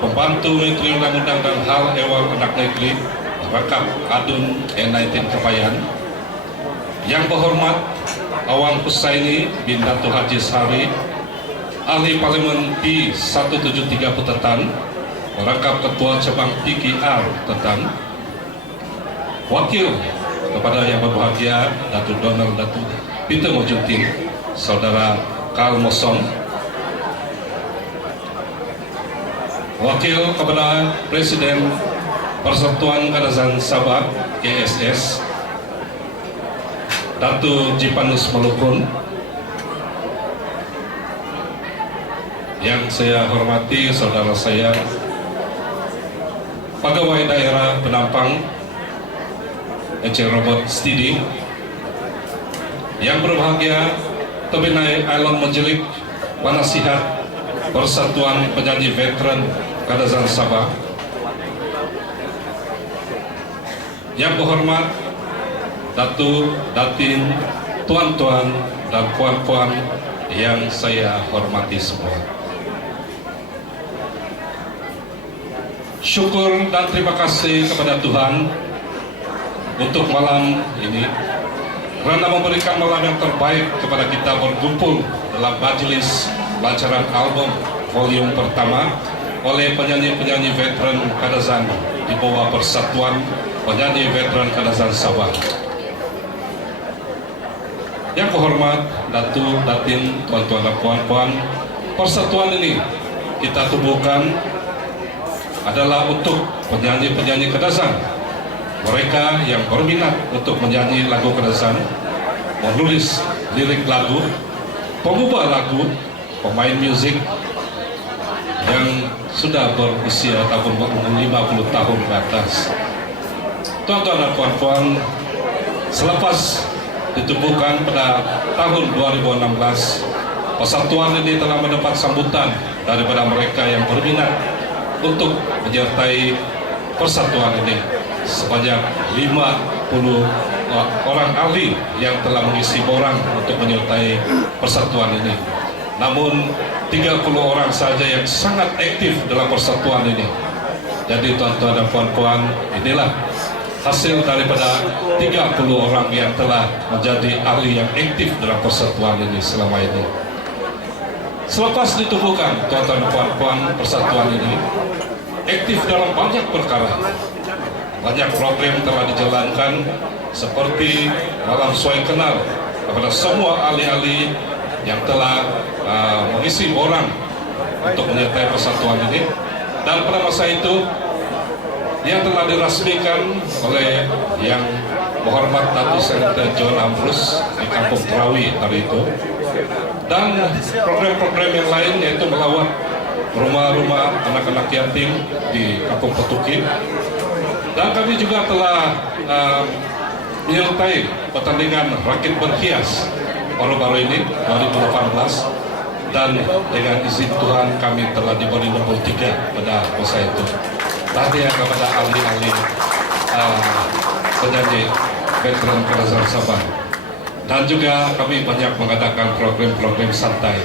Pembantu Menteri Undang-Undang dan Hal Ehwal Anak Negeri Rangkap Adun N19 Kebayan, yang berhormat Awang Husaini bin Datu Haji Sari, Ahli Parlimen P173 Petetan, Rangkap Ketua Cabang PKR Tetan, Wakil kepada yang berbahagia Datu Donald Datu Peter Mojutin, Saudara Karl Mosong, Wakil kepada Presiden Persatuan Kadazan Sabah KSS Datu Jipanus Melukun, yang saya hormati saudara saya Pegawai Daerah Penampang Eceng Robert Stidi, yang berbahagia Tobinai Ailon Menjelik Panasihat Persatuan Penyanyi Veteran Kadazan Sabah, yang berhormat Datu, Datin, Tuan-tuan dan Puan-puan yang saya hormati semua. Syukur dan terima kasih kepada Tuhan untuk malam ini, karena memberikan malam yang terbaik kepada kita berkumpul dalam majelis pelajaran album volume pertama oleh penyanyi-penyanyi veteran Kadazan di bawah Persatuan Penyanyi Veteran Kadazan Sabah. Yang berhormat Datu, Datin, tuan-tuan dan puan-puan, persatuan ini kita tubuhkan adalah untuk penyanyi-penyanyi Kadazan, mereka yang berminat untuk menyanyi lagu Kadazan, menulis lirik lagu, pengubah lagu, pemain musik yang sudah berusia tahun 50 tahun ke atas. Tuan-tuan dan puan-puan, selepas ditubuhkan pada tahun 2016, persatuan ini telah mendapat sambutan daripada mereka yang berminat untuk menyertai persatuan ini. Sebanyak 50 orang ahli yang telah mengisi borang untuk menyertai persatuan ini. Namun 30 orang saja yang sangat aktif dalam persatuan ini. Jadi tuan-tuan dan puan-puan, inilah hasil daripada 30 orang yang telah menjadi ahli yang aktif dalam persatuan ini selama ini. Selepas ditubuhkan, tuan-tuan dan puan-puan, persatuan ini aktif dalam banyak perkara. Banyak program telah dijalankan, seperti malam suai kenal kepada semua ahli-ahli yang telah mengisi borang untuk menyertai persatuan ini. Dan pada masa itu yang telah dirasmikan oleh yang berhormat Datuk Senator John Ambrus di Kampung Terawi hari itu, dan program-program yang lain yaitu melawat rumah-rumah anak-anak yatim di Kampung Petuki. Dan kami juga telah menyertai pertandingan rakit berhias baru-baru ini 2018, dan dengan izin Tuhan kami telah diberi nomor 3 pada masa itu. Tahniah kepada ahli-ahli penyanyi veteran Kadazan Sabah. Dan juga kami banyak mengadakan program-program santai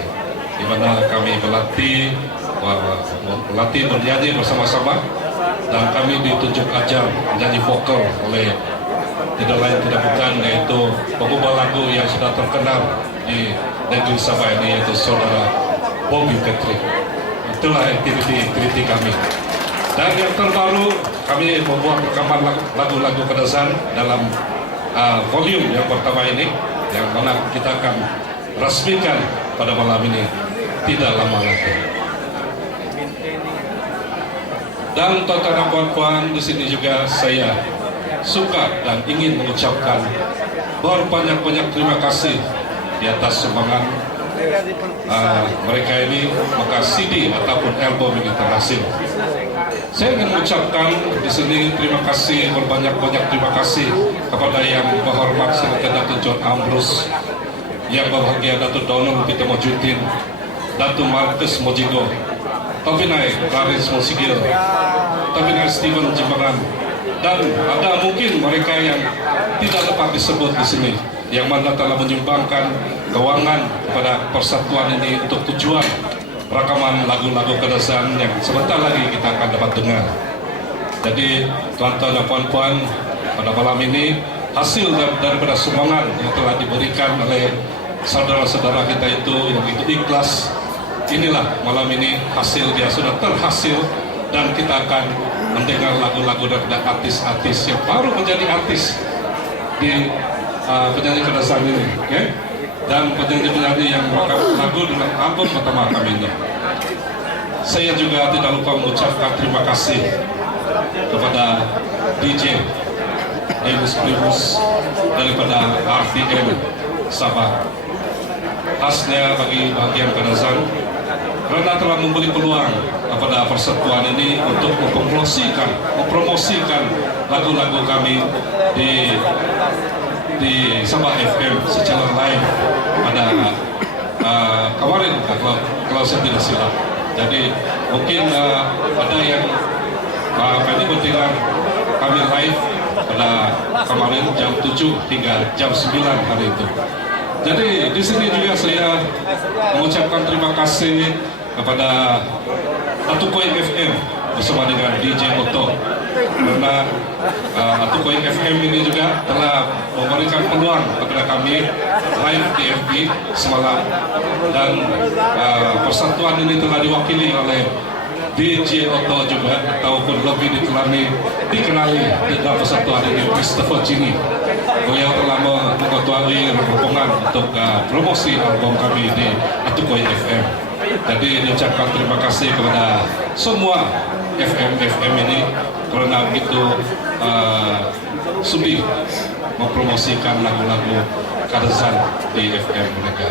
di mana kami melatih bernyanyi bersama-sama, dan kami ditunjuk ajar menyanyi vokal oleh tidak lain tidak bukan yaitu pengubah lagu yang sudah terkenal di negeri Sabah ini, yaitu saudara Bobby Patrick. Itulah aktiviti kami. Dan yang terbaru, kami membuat rekaman lagu-lagu Kadazan dalam volume yang pertama ini, yang mana kita akan resmikan pada malam ini tidak lama lagi. Dan tuan-tuan dan puan-puan, di sini juga saya suka dan ingin mengucapkan berbanyak-banyak terima kasih di atas sumbangan mereka ini, maka CD ataupun album ini terhasil. Saya ingin mengucapkan di sini terima kasih, berbanyak-banyak terima kasih kepada yang berhormat Senator Datuk John Ambrus, yang berbahagia Datuk Donald Peter Mojutin, Datuk Marcus Mojigo, Tobinai Clarence Mosigil, Tobinai Stephen Jimbaran, dan ada mungkin mereka yang tidak dapat disebut di sini, yang mana telah menyumbangkan keuangan kepada persatuan ini untuk tujuan rekaman lagu-lagu Kadazan yang sebentar lagi kita akan dapat dengar. Jadi tuan-tuan dan puan-puan, pada malam ini hasil daripada sumbangan yang telah diberikan oleh saudara-saudara kita itu yang begitu ikhlas, inilah malam ini hasil dia sudah terhasil, dan kita akan mendengar lagu-lagu daripada artis-artis yang baru menjadi artis di penyanyi Kadazan ini, okay? Dan penyanyi-penyanyi yang merekam lagu dalam album pertama kami ini. Saya juga tidak lupa mengucapkan terima kasih kepada DJ Primus daripada RTM Sabah, khasnya bagi bagian Kadazan, karena telah memberi peluang kepada persatuan ini untuk mempromosikan lagu-lagu kami di Sabah FM secara live pada kemarin, kalau saya tidak silap. Jadi mungkin ada yang ini mendengar kami live pada kemarin jam 7 hingga jam 9 hari itu. Jadi di sini juga saya mengucapkan terima kasih kepada Atukoy FM bersama dengan DJ Otto, karena Atukoy FM ini juga telah memberikan peluang kepada kami live di FB semalam, dan persatuan ini telah diwakili oleh DJ Otto juga, ataupun lebih dikenali di dalam persatuan ini Christopher Gini. Beliau telah mengetuai rombongan untuk promosi album kami di Atukoy FM. Jadi diucapkan terima kasih kepada semua FM ini karena begitu sudi mempromosikan lagu-lagu Kadazan di FM mereka,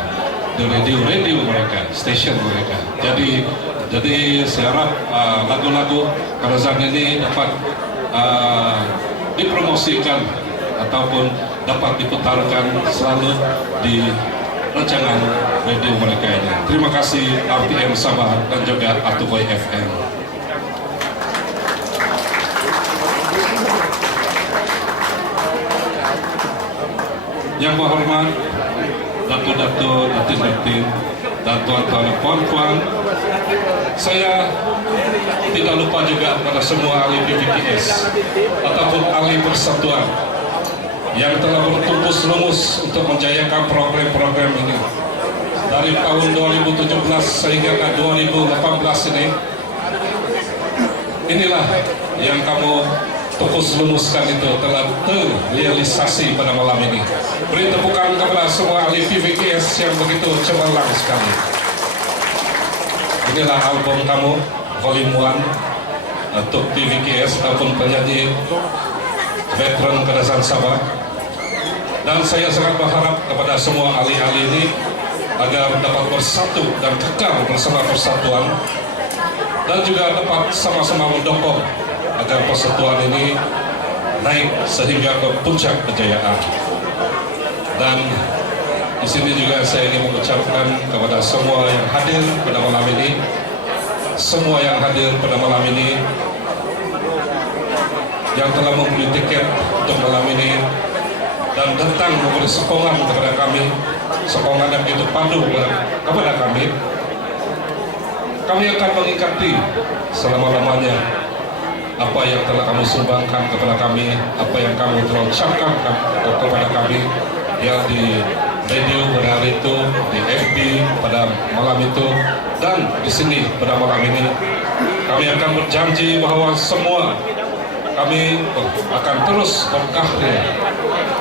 di radio mereka, station mereka. Jadi saya harap lagu-lagu Kadazan ini dapat dipromosikan ataupun dapat diputarkan selalu di rancangan radio mereka ini. Terima kasih RTM Sabah dan juga Atukoy FM. Yang berhormat Datuk-datuk, datin-datin, dan tuan-tuan dan puan-puan, saya tidak lupa juga pada semua ahli PVKS ataupun ahli persatuan yang telah bertumpus lumus untuk menjayakan program-program ini dari tahun 2017 sehingga ke 2018 ini. Inilah yang kamu tumpus lumuskan itu telah terrealisasi pada malam ini. Beri tepukan kepada semua ahli PVKS yang begitu cemerlang sekali. Inilah album kamu Volume 1 untuk PVKS ataupun penyanyi veteran Kadazan Sabah. Dan saya sangat berharap kepada semua ahli-ahli ini agar dapat bersatu dan kekal bersama persatuan, dan juga dapat sama-sama mendukung agar persatuan ini naik sehingga ke puncak kejayaan. Dan di sini juga saya ingin mengucapkan kepada semua yang hadir pada malam ini, semua yang hadir pada malam ini, yang telah membeli tiket untuk malam ini dan datang memberi sokongan kepada kami, sokongan yang begitu padu kepada kami. Kami akan mengingati selama-lamanya apa yang telah kamu sumbangkan kepada kami, apa yang kamu telah ucapkan kepada kami, yang di radio pada hari itu, di FB pada malam itu, dan di sini pada malam ini. Kami akan berjanji bahwa semua kami akan terus berkarya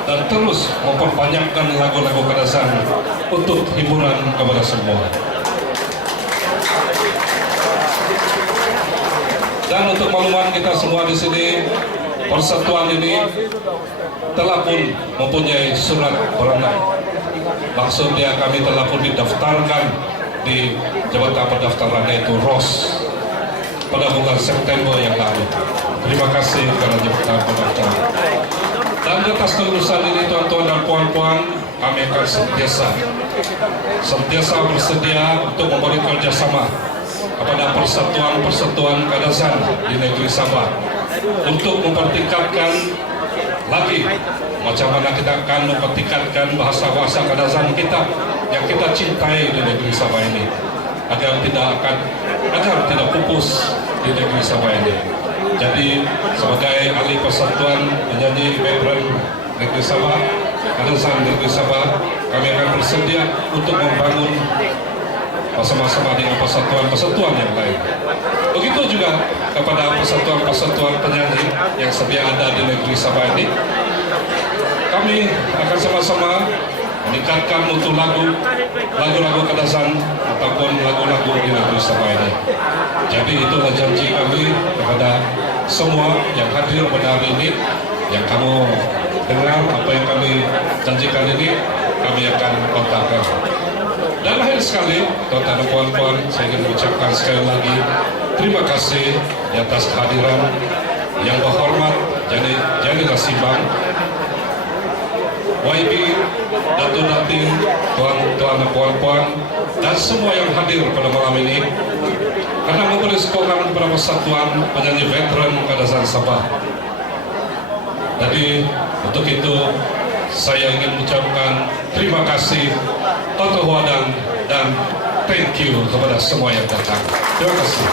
dan terus memperbanyakkan lagu-lagu Kadazan untuk hiburan kepada semua. Dan untuk makluman kita semua di sini, persatuan ini telah pun mempunyai surat beranak. Maksudnya kami telah pun didaftarkan di jabatan pendaftaran, yaitu ROS, pada bulan September yang lalu. Terima kasih kepada jabatan pendaftaran. Dan di atas kelulusan ini, tuan-tuan dan puan-puan, kami akan senantiasa bersedia untuk memberi kerjasama kepada persatuan-persatuan Kadazan di negeri Sabah untuk mempertingkatkan lagi macam mana kita akan mempertingkatkan bahasa-bahasa Kadazan kita yang kita cintai di negeri Sabah ini, agar tidak pupus di negeri Sabah ini. Jadi sebagai ahli persatuan penyanyi veteran negeri Sabah, Kadazan negeri Sabah, kami akan bersedia untuk membangun bersama-sama dengan persatuan-persatuan yang lain. Begitu juga kepada persatuan-persatuan penyanyi yang sedia ada di negeri Sabah ini. Kami akan sama-sama meningkatkan mutu lagu-lagu Kadazan ataupun lagu-lagu di negeri Sabah ini. Jadi itulah janji kami kepada semua yang hadir pada hari ini, yang kamu dengar apa yang kami janjikan ini, kami akan kontakkan. Dan akhir sekali, tuan-tuan dan puan-puan, saya ingin mengucapkan sekali lagi terima kasih di atas kehadiran yang berhormat Jani Nasimbang, YB, Datuk Datin, tuan-tuan dan puan-puan, dan semua yang hadir pada malam ini, karena memberi sokongan kepada persatuan penyanyi veteran Kadazan Sabah. Jadi untuk itu saya ingin mengucapkan terima kasih, Toto Wadang, dan thank you kepada semua yang datang. Terima kasih.